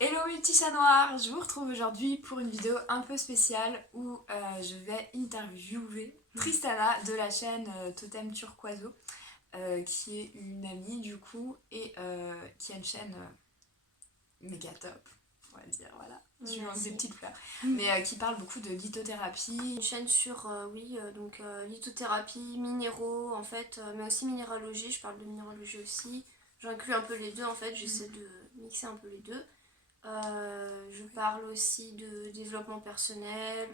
Hello mes petits chats noirs, je vous retrouve aujourd'hui pour une vidéo un peu spéciale où je vais interviewer Tristana de la chaîne Totem Turquoiso qui est une amie du coup et qui a une chaîne méga top, on va dire, voilà. Je lui lance des petites fleurs, mais qui parle beaucoup de lithothérapie. Une chaîne sur, lithothérapie, minéraux en fait, mais aussi minéralogie, je parle de minéralogie aussi. J'inclus un peu les deux en fait, j'essaie de mixer un peu les deux. Je parle aussi de développement personnel,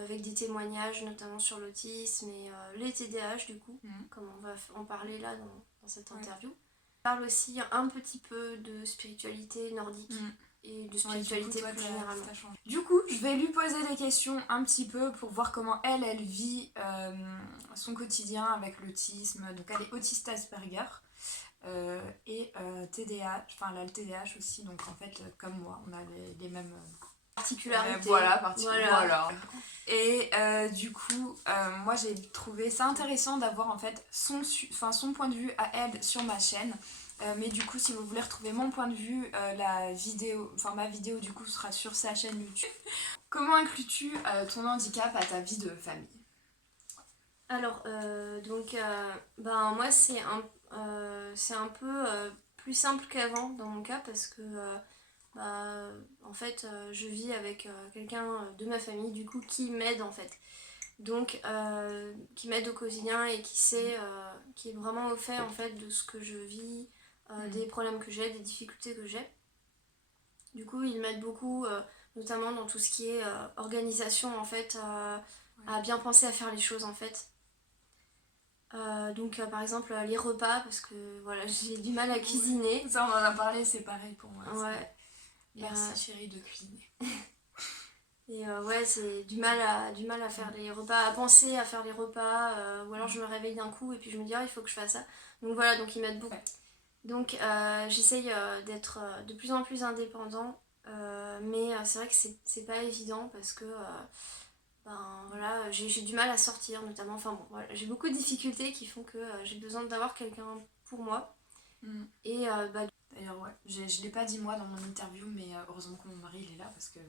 avec des témoignages notamment sur l'autisme et les TDAH du coup, comme on va en parler là dans cette interview. Je parle aussi un petit peu de spiritualité nordique et de spiritualité Ouais, du coup, plus généralement. Du coup, je vais lui poser des questions un petit peu pour voir comment elle vit son quotidien avec l'autisme. Donc elle est autiste Asperger et TDAH, enfin elle a le TDAH aussi, donc en fait comme moi, on a les mêmes Particularité. Voilà. Et du coup, moi j'ai trouvé ça intéressant d'avoir en fait son point de vue à elle sur ma chaîne. Mais du coup, si vous voulez retrouver mon point de vue, ma vidéo du coup sera sur sa chaîne YouTube. Comment inclus-tu ton handicap à ta vie de famille? Alors, moi c'est un peu plus simple qu'avant dans mon cas parce que je vis avec quelqu'un de ma famille du coup qui m'aide en fait. Donc, qui m'aide au quotidien et qui est vraiment au fait en fait de ce que je vis, des problèmes que j'ai, des difficultés que j'ai. Du coup, il m'aide beaucoup, notamment dans tout ce qui est organisation en fait, à bien penser à faire les choses en fait. Par exemple les repas parce que voilà j'ai du mal à cuisiner. Ça on en a parlé, c'est pareil pour moi. Ouais. Merci chérie de cuisiner. Et ouais, c'est du mal à faire les repas, à penser à faire les repas, ou alors je me réveille d'un coup et puis je me dis ah il faut que je fasse ça. Donc voilà, donc ils m'aident beaucoup. Ouais. Donc j'essaye d'être de plus en plus indépendant, mais c'est vrai que c'est pas évident parce que voilà, j'ai du mal à sortir notamment. Enfin bon, voilà, j'ai beaucoup de difficultés qui font que j'ai besoin d'avoir quelqu'un pour moi. Et d'ailleurs, ouais, je l'ai pas dit moi dans mon interview, mais heureusement que mon mari il est là parce que.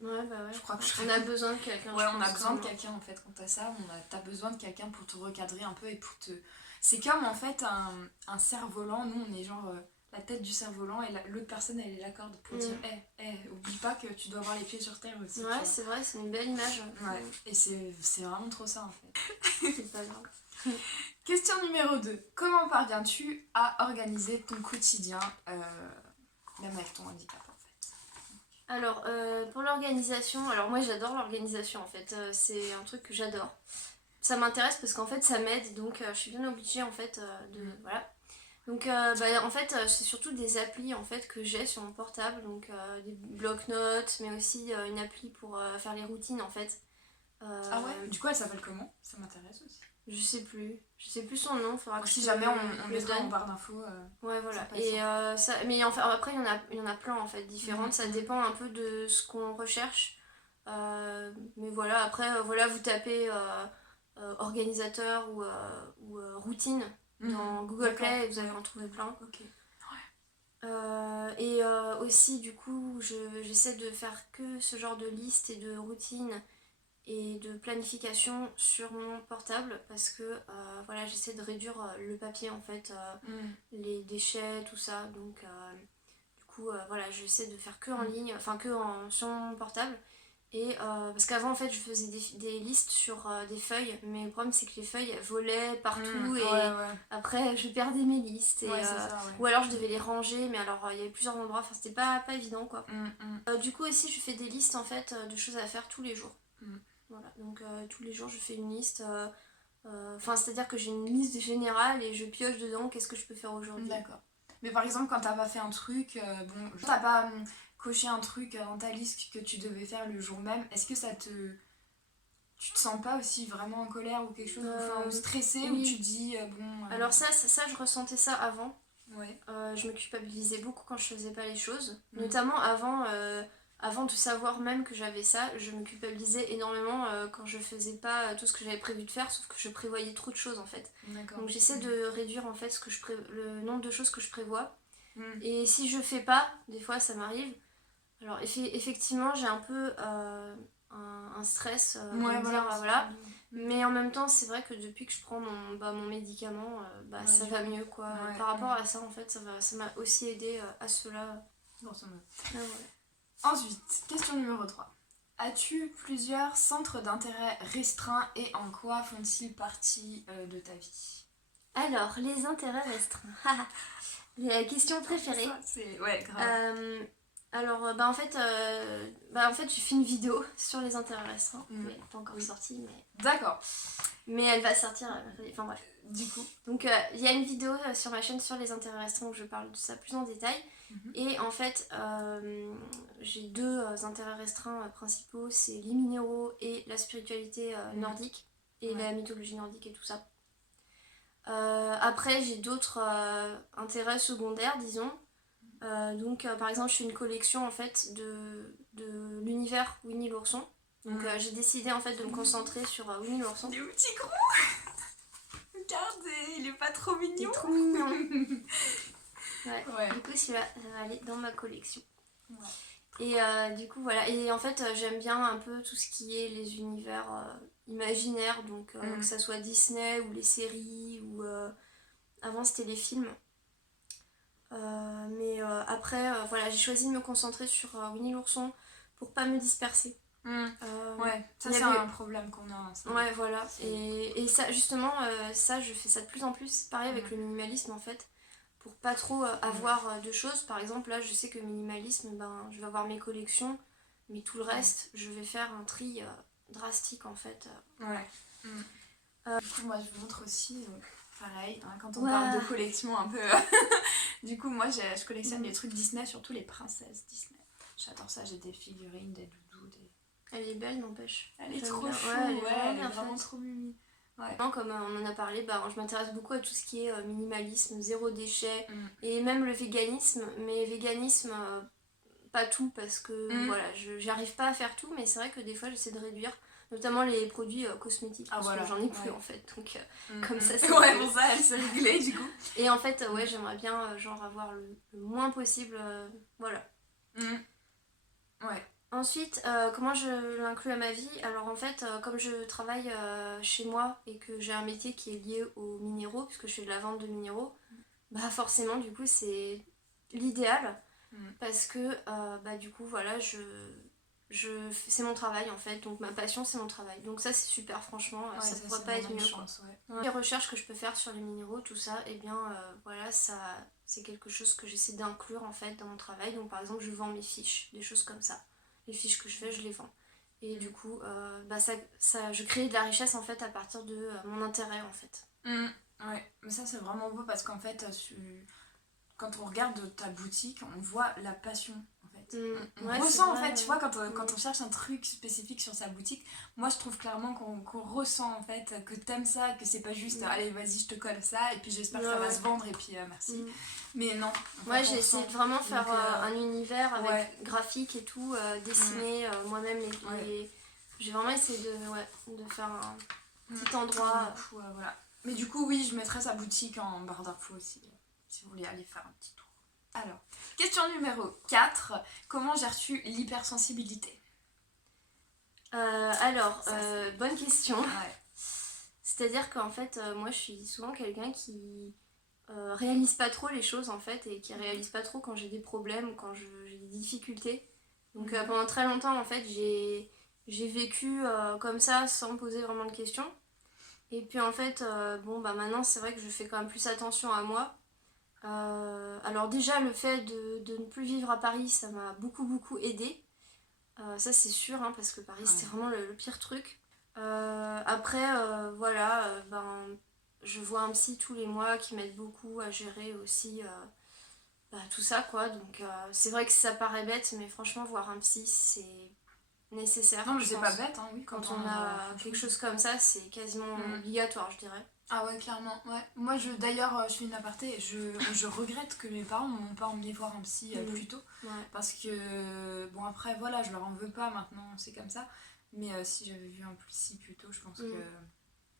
Ouais, bah ouais. Je crois que on a besoin de quelqu'un. Ouais, on a besoin de quelqu'un en fait quand t'as ça. T'as besoin de quelqu'un pour te recadrer un peu et pour te. C'est comme en fait un cerf-volant. Nous, on est genre la tête du cerf-volant et l'autre personne elle est la corde pour dire oublie pas que tu dois avoir les pieds sur terre aussi. Ouais, c'est vrai, c'est une belle image. Ouais, et c'est vraiment trop ça en fait. C'est pas grave. Question numéro 2. Comment parviens-tu à organiser ton quotidien, même avec ton handicap en fait? Alors, pour l'organisation, alors moi j'adore l'organisation en fait, c'est un truc que j'adore. Ça m'intéresse parce qu'en fait ça m'aide, donc je suis bien obligée en fait Voilà. Donc en fait c'est surtout des applis en fait que j'ai sur mon portable, donc des bloc-notes, mais aussi une appli pour faire les routines en fait. Ah ouais? Du coup elle s'appelle comment? Ça m'intéresse aussi. Je sais plus son nom, faudra que si jamais on le mettra donne en barre d'infos. Ouais, voilà. Et mais enfin, après, il y en a plein en fait, différentes. Ça dépend un peu de ce qu'on recherche. Mais voilà, après, voilà, vous tapez organisateur ou routine dans Google Play et vous allez en trouver plein. Ok. Aussi, du coup, j'essaie de faire que ce genre de liste et de routine et de planification sur mon portable parce que voilà, j'essaie de réduire le papier en fait, les déchets, tout ça. Donc du coup voilà, j'essaie de faire que en ligne, enfin sur mon portable. Et parce qu'avant en fait je faisais des listes sur des feuilles, mais le problème c'est que les feuilles elles volaient partout et après je perdais mes listes ou alors je devais les ranger, mais alors il y avait plusieurs endroits, enfin c'était pas évident quoi. Du coup aussi je fais des listes en fait de choses à faire tous les jours. Voilà, donc tous les jours je fais une liste, c'est-à-dire que j'ai une liste générale et je pioche dedans qu'est-ce que je peux faire aujourd'hui. D'accord. Mais par exemple, quand t'as pas fait un truc, t'as pas coché un truc dans ta liste que tu devais faire le jour même, est-ce que ça te. Tu te sens pas aussi vraiment en colère ou quelque chose, ou stressé, oui. ou tu dis Alors ça je ressentais ça avant. Ouais. Je me culpabilisais beaucoup quand je faisais pas les choses. Notamment avant de savoir même que j'avais ça, je me culpabilisais énormément quand je faisais pas tout ce que j'avais prévu de faire, sauf que je prévoyais trop de choses en fait. Donc j'essaie de réduire en fait le nombre de choses que je prévois. Et si je fais pas, des fois ça m'arrive. Alors effectivement j'ai un peu un stress de me dire voilà. Mais en même temps c'est vrai que depuis que je prends mon médicament, ça va mieux quoi. Par rapport à ça en fait ça m'a aussi aidé à cela. Ensuite, question numéro 3. As-tu plusieurs centres d'intérêt restreints et en quoi font-ils partie de ta vie? Alors, les intérêts restreints. La question préférée. Ouais, grave. En fait, j'ai fait une vidéo sur les intérêts restreints. Elle n'est pas encore sortie, mais... D'accord. Mais elle va sortir, enfin bref. Du coup. Donc, il y a une vidéo sur ma chaîne sur les intérêts restreints où je parle de ça plus en détail. Et en fait, j'ai deux intérêts restreints principaux, c'est les minéraux et la spiritualité nordique, et la mythologie nordique et tout ça. Après, j'ai d'autres intérêts secondaires, disons. Donc, par exemple, je fais une collection en fait de l'univers Winnie l'ourson. Donc, j'ai décidé en fait de me concentrer sur Winnie l'ourson. Il est petit gros. Regardez, il est pas trop mignon. Il est trop mignon. Ouais. Du coup, celui-là, ça va aller dans ma collection. Ouais. Et du coup, voilà. Et en fait, j'aime bien un peu tout ce qui est les univers imaginaires, donc que ça soit Disney ou les séries, ou avant c'était les films. Après, voilà, j'ai choisi de me concentrer sur Winnie l'ourson pour pas me disperser. Ouais, ça c'est un problème qu'on a. Ouais, voilà. Et ça, justement, je fais ça de plus en plus. Pareil avec le minimalisme en fait. Pour pas trop avoir de choses. Par exemple, là, je sais que minimalisme, je vais avoir mes collections, mais tout le reste, je vais faire un tri drastique en fait. Ouais. Du coup, moi, je vous montre aussi, donc, pareil, hein, quand on parle de collection un peu... Du coup, moi, je collectionne les trucs Disney, surtout les princesses Disney. J'adore ça, j'ai des figurines, des doudous, des... Elle est belle, n'empêche. Elle est trop chou, elle est vraiment trop mimi. Ouais. Comme on en a parlé, je m'intéresse beaucoup à tout ce qui est minimalisme, zéro déchet, et même le véganisme. Mais véganisme, pas tout, parce que voilà, j'arrive pas à faire tout, mais c'est vrai que des fois j'essaie de réduire, notamment les produits cosmétiques, parce que j'en ai plus en fait. Donc comme ça, c'est ouais, pour ça, elle s'est réglée du coup. Et en fait, j'aimerais bien avoir le moins possible, voilà. Ouais. Ensuite, comment je l'inclus à ma vie? Alors en fait, comme je travaille chez moi et que j'ai un métier qui est lié aux minéraux, puisque je fais de la vente de minéraux, forcément du coup c'est l'idéal, parce que du coup voilà, c'est mon travail en fait, donc ma passion c'est mon travail. Donc ça c'est super, franchement, ça ne pourrait pas être mieux. Les recherches que je peux faire sur les minéraux, tout ça, et bien voilà, ça c'est quelque chose que j'essaie d'inclure en fait dans mon travail. Donc par exemple je vends mes fiches, des choses comme ça. Les fiches que je fais, je les vends. Et du coup, je crée de la richesse en fait à partir de mon intérêt en fait. Ouais, mais ça c'est vraiment beau parce qu'en fait, quand on regarde ta boutique, on voit la passion en fait. On ressent en fait, tu vois, quand on cherche un truc spécifique sur sa boutique, moi je trouve clairement qu'on ressent en fait que t'aimes ça, que c'est pas juste allez vas-y je te colle ça et puis j'espère que ça va se vendre et puis merci. Mais non. Ouais, j'ai essayé de vraiment faire un univers avec graphique et tout, dessiner moi-même j'ai vraiment essayé de faire un petit endroit. Voilà. Mais du coup oui, je mettrai sa boutique en barre d'infos aussi, si vous voulez aller faire un petit tour. Alors, question numéro 4. Comment gères-tu l'hypersensibilité? Bonne question. Ouais. C'est-à-dire qu'en fait, moi je suis souvent quelqu'un qui réalise pas trop les choses en fait, et qui réalise pas trop quand j'ai des problèmes ou quand j'ai des difficultés. Donc pendant très longtemps en fait, j'ai vécu comme ça sans me poser vraiment de questions. Et puis en fait, maintenant c'est vrai que je fais quand même plus attention à moi. Alors déjà le fait de ne plus vivre à Paris, ça m'a beaucoup aidé. Ça c'est sûr, hein, parce que Paris c'était vraiment le pire truc. Après je vois un psy tous les mois qui m'aide beaucoup à gérer aussi tout ça quoi. Donc c'est vrai que ça paraît bête, mais franchement voir un psy c'est nécessaire. Non mais c'est pas bête, hein, oui. Quand on a quelque chose comme ça, c'est quasiment obligatoire, je dirais. Ah ouais, clairement, ouais. Moi, d'ailleurs, je fais une aparté, je regrette que mes parents m'ont pas emmené voir un psy plus tôt. Ouais. Parce que, bon, après, voilà, je leur en veux pas, maintenant, c'est comme ça. Mais si j'avais vu un psy plus tôt, je pense que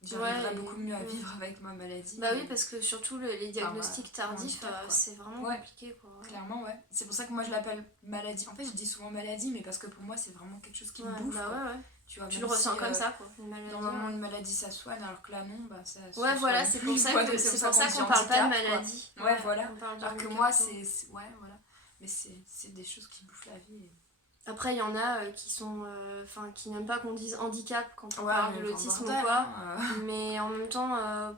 j'arriverais Ouais, beaucoup mieux à vivre avec ma maladie. Bah oui, parce que surtout les diagnostics tardifs, handicap, quoi. c'est vraiment Ouais. compliqué, quoi. Clairement, ouais. C'est pour ça que moi je l'appelle maladie. En fait, je dis souvent maladie, mais parce que pour moi, c'est vraiment quelque chose qui me bouffe. Bah quoi. ouais. Tu vois, Tu même le ressens si, comme ça, quoi. Une maladie. normalement, une maladie ça soigne, alors que là, non, bah ça. Ouais, voilà, c'est pour ça que c'est pour ça qu'on parle pas de maladie. Ouais, voilà. On parle de Alors que handicap, moi, quoi. ouais, voilà. Mais c'est des choses qui bouffent la vie. Après, il y en a qui sont. Enfin, qui n'aiment pas qu'on dise handicap quand on Ouais, parle de mais l'autisme ou bordel, quoi. hein, Mais en même temps,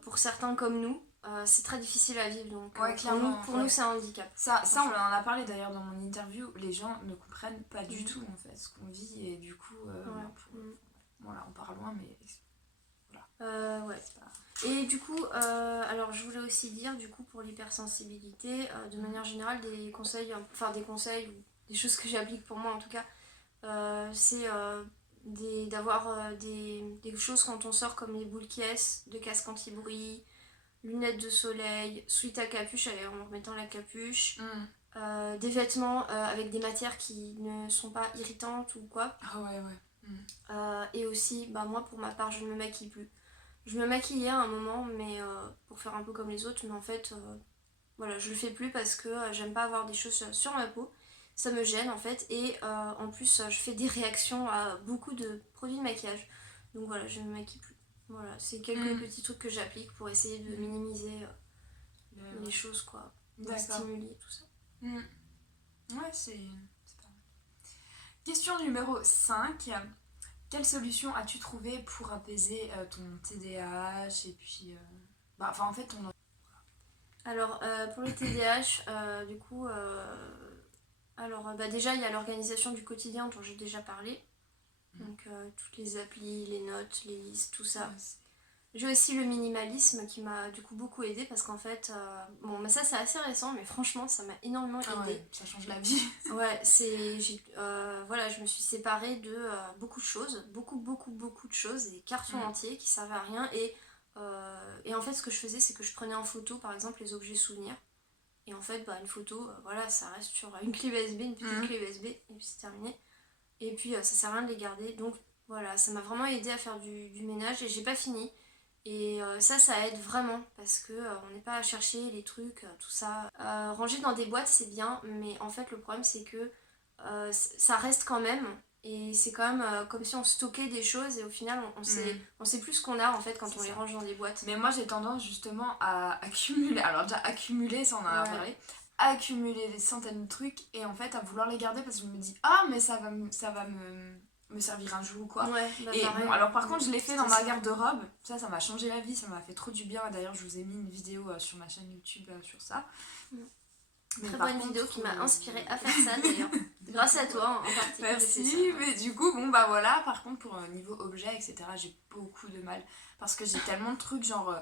pour certains comme nous, c'est très difficile à vivre. Donc, Ouais, clairement, pour nous, c'est un handicap. Ça, on en a parlé d'ailleurs dans mon interview. Les gens ne comprennent pas du tout en fait ce qu'on vit et du coup, voilà, on part loin, mais voilà. Ouais. Et du coup, alors je voulais aussi dire, du coup, pour l'hypersensibilité, de manière générale, des conseils ou des choses que j'applique pour moi en tout cas, c'est d'avoir des choses quand on sort comme les boules caisses, de casque anti-bruit, lunettes de soleil, sweat à capuche en remettant la capuche, des vêtements avec des matières qui ne sont pas irritantes ou quoi. Ah ouais. Et aussi, bah moi pour ma part, je ne me maquille plus. Je me maquillais à un moment, mais pour faire un peu comme les autres, mais en fait, voilà, je le fais plus parce que j'aime pas avoir des choses sur ma peau. Ça me gêne en fait, et en plus, je fais des réactions à beaucoup de produits de maquillage. Donc voilà, je ne me maquille plus. Voilà, c'est quelques petits trucs que j'applique pour essayer de minimiser les choses, quoi. Les stimuli et tout ça. Ouais, c'est pas mal. Question numéro 5. Quelle solution as-tu trouvé pour apaiser ton TDAH et puis... Enfin, en fait, ton... Alors, pour le TDAH, du coup... déjà, il y a l'organisation du quotidien dont j'ai déjà parlé. Donc, toutes les applis, les notes, les listes, tout ça. J'ai aussi le minimalisme qui m'a du coup beaucoup aidé parce qu'en fait, mais ça c'est assez récent, mais franchement ça m'a énormément aidé. Ouais, ça change la vie. Ouais, voilà, je me suis séparée de beaucoup de choses, beaucoup de choses, des cartons entiers qui servaient à rien. Et en fait, ce que je faisais, c'est que je prenais en photo par exemple les objets souvenirs. Et en fait, une photo, voilà, ça reste sur une clé USB, une petite clé USB, et puis c'est terminé. Et puis ça sert à rien de les garder. Donc voilà, ça m'a vraiment aidé à faire du ménage et j'ai pas fini. Et ça aide vraiment parce que on n'est pas à chercher les trucs, tout ça. Ranger dans des boîtes c'est bien, mais en fait le problème c'est que ça reste quand même. Et c'est quand même comme si on stockait des choses et au final on sait plus ce qu'on a en fait quand on les range dans des boîtes. Mais moi j'ai tendance justement à accumuler, alors déjà accumuler, ça on en a parlé, accumuler des centaines de trucs et en fait à vouloir les garder parce que je me dis ah mais ça va me servir un jour ou quoi. Et pareil. bon, alors par contre je l'ai fait dans ma garde-robe, ça m'a changé la vie, ça m'a fait trop du bien. D'ailleurs je vous ai mis une vidéo sur ma chaîne YouTube sur ça. Très bonne vidéo qui m'a inspirée à faire ça d'ailleurs. Grâce à toi en particulier. Merci, mais du coup, bon bah voilà, par contre pour niveau objet, etc., j'ai beaucoup de mal. Parce que j'ai tellement de trucs, genre,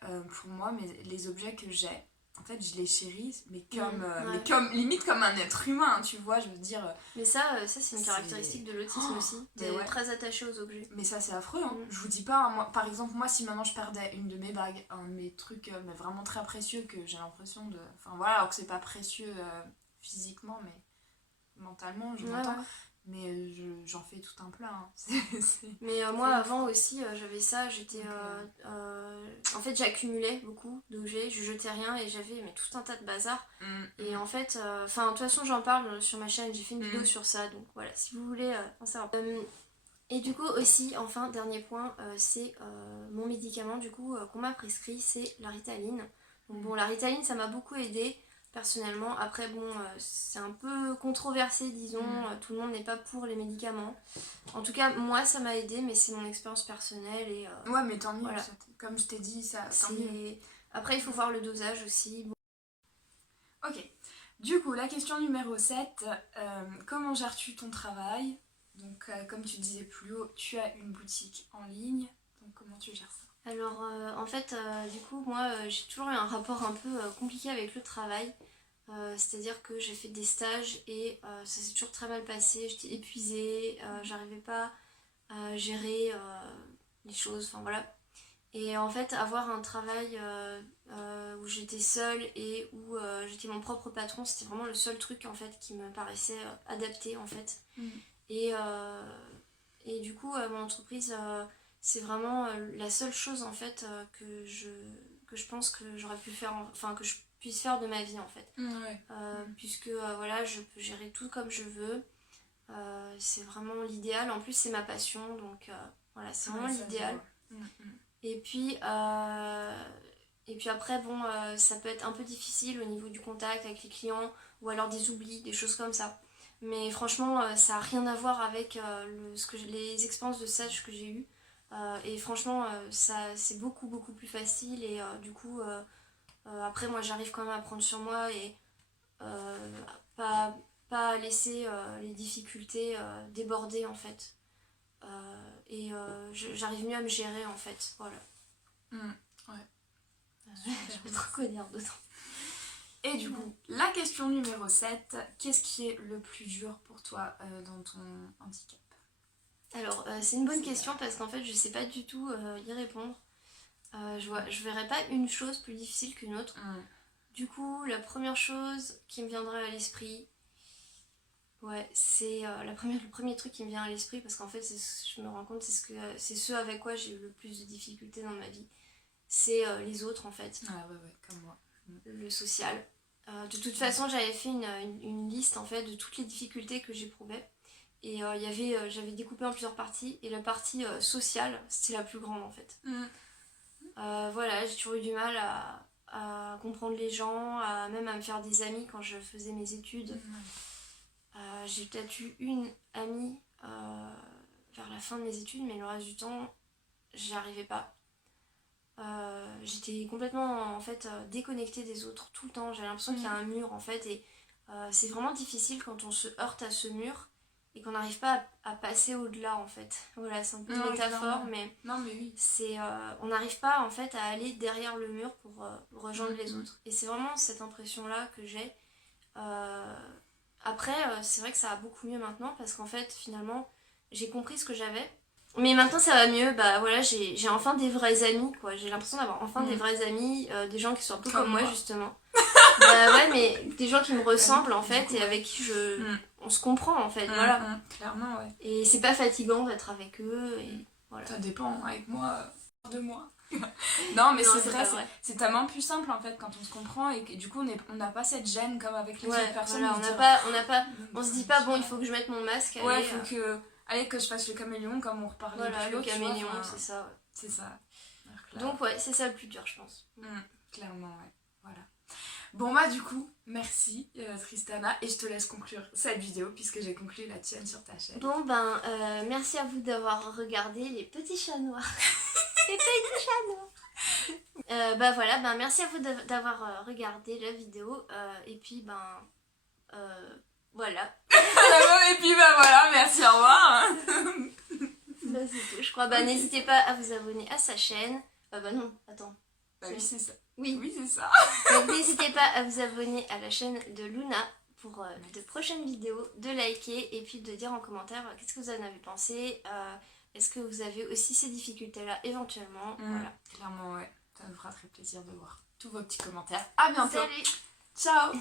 pour moi, mais les objets que j'ai, en fait, je les chéris, mais comme limite comme un être humain, hein, tu vois, je veux dire. Mais ça c'est une caractéristique de l'autisme aussi. T'es très attaché aux objets. Mais ça, c'est affreux, hein. Je vous dis pas, hein, moi, par exemple, moi, si maintenant je perdais une de mes bagues, un de mes trucs, mais vraiment très précieux, que j'ai l'impression de. Enfin voilà, alors que c'est pas précieux physiquement, mais mentalement, je m'entends. Mais j'en fais tout un plat. Hein. Mais moi avant aussi j'avais ça, j'étais en fait j'accumulais beaucoup d'objets, je jetais rien et j'avais tout un tas de bazar. Et en fait, de toute façon j'en parle sur ma chaîne, j'ai fait une vidéo sur ça, donc voilà, si vous voulez en savoir. Et du coup aussi, enfin dernier point, c'est mon médicament du coup qu'on m'a prescrit, c'est la Ritaline. Donc bon, la Ritaline ça m'a beaucoup aidé. Personnellement, après c'est un peu controversé disons, tout le monde n'est pas pour les médicaments. En tout cas moi ça m'a aidé mais c'est mon expérience personnelle et ouais mais tant mieux, voilà. Comme je t'ai dit ça tant mieux. Après il faut voir le dosage aussi. Ok, du coup la question numéro 7, comment gères-tu ton travail? Donc comme tu disais plus haut, tu as une boutique en ligne, donc comment tu gères ça? Alors en fait du coup moi j'ai toujours eu un rapport un peu compliqué avec le travail. C'est-à-dire que j'ai fait des stages et ça s'est toujours très mal passé, j'étais épuisée, j'arrivais pas à gérer les choses, enfin voilà. Et en fait avoir un travail où j'étais seule et où j'étais mon propre patron, c'était vraiment le seul truc en fait qui me paraissait adapté en fait. Et du coup mon entreprise c'est vraiment la seule chose en fait que je pense que j'aurais pu faire, enfin que je puisse faire de ma vie en fait. Ouais. Puisque voilà, je peux gérer tout comme je veux. C'est vraiment l'idéal. En plus, c'est ma passion, donc voilà, c'est vraiment l'idéal. Et puis, après, bon, ça peut être un peu difficile au niveau du contact avec les clients ou alors des oublis, des choses comme ça. Mais franchement, ça n'a rien à voir avec les expériences de stage que j'ai eues. Et franchement, ça c'est beaucoup beaucoup plus facile. Et du coup, après, moi j'arrive quand même à prendre sur moi et pas, pas laisser les difficultés déborder en fait. J'arrive mieux à me gérer en fait. Voilà. Ouais. Je peux trop quoi dire d'autant. Et du coup, la question numéro 7, qu'est-ce qui est le plus dur pour toi dans ton handicap? Alors, c'est une bonne question parce qu'en fait, je sais pas du tout y répondre. Je verrais pas une chose plus difficile qu'une autre. Du coup, la première chose qui me viendrait à l'esprit, ouais, c'est le premier truc qui me vient à l'esprit parce qu'en fait, je me rends compte, c'est ce avec quoi j'ai eu le plus de difficultés dans ma vie. C'est les autres en fait. Ah ouais, comme moi. Le social. De toute façon, j'avais fait une liste en fait de toutes les difficultés que j'éprouvais. Et j'avais découpé en plusieurs parties. Et la partie sociale, c'était la plus grande en fait. Voilà, j'ai toujours eu du mal à comprendre les gens, même à me faire des amis quand je faisais mes études. J'ai peut-être eu une amie vers la fin de mes études, mais le reste du temps, j'y arrivais pas. J'étais complètement en fait déconnectée des autres tout le temps. J'avais l'impression qu'il y a un mur en fait et c'est vraiment difficile quand on se heurte à ce mur et qu'on n'arrive pas à passer au-delà en fait. Voilà, c'est un peu une métaphore, mais oui. on n'arrive pas en fait à aller derrière le mur pour rejoindre les autres. Et c'est vraiment cette impression-là que j'ai. Après, c'est vrai que ça va beaucoup mieux maintenant parce qu'en fait, finalement, j'ai compris ce que j'avais. Mais maintenant ça va mieux, bah voilà, j'ai enfin des vrais amis quoi, j'ai l'impression d'avoir enfin des vrais amis, des gens qui sont un peu comme moi justement. Bah ouais, mais des gens qui me ressemblent en fait et avec qui on se comprend en fait, voilà. Clairement, ouais. Et c'est pas fatigant d'être avec eux et voilà. Ça dépend, avec moi, de moi. Non mais c'est vrai, c'est tellement plus simple en fait quand on se comprend et que du coup on n'a pas cette gêne comme avec les autres personnes. Voilà, on se dit pas bon il faut que je mette mon masque. Ouais, allez, faut que... Allez, que je fasse le caméléon comme on reparlait voilà, le caméléon, c'est ça. Ouais. C'est ça. Donc ouais, c'est ça le plus dur, je pense. Clairement, ouais. Voilà. Bon bah du coup, merci Tristana et je te laisse conclure cette vidéo puisque j'ai conclu la tienne sur ta chaîne. Bon ben, merci à vous d'avoir regardé les petits chats noirs. Les petits chats noirs. Bah voilà, ben merci à vous d'avoir regardé la vidéo et puis ben voilà. Et puis bah voilà, merci, au revoir. Bah c'est tout, je crois. Bah n'hésitez pas à vous abonner à sa chaîne. Bah non, attends. Bah oui, c'est ça. Oui, c'est ça. Donc n'hésitez pas à vous abonner à la chaîne de Luna pour de prochaines vidéos, de liker et puis de dire en commentaire qu'est-ce que vous en avez pensé. Est-ce que vous avez aussi ces difficultés-là éventuellement. Voilà. Clairement, ouais. Ça nous fera très plaisir de voir tous vos petits commentaires. À bientôt. Salut. Ciao.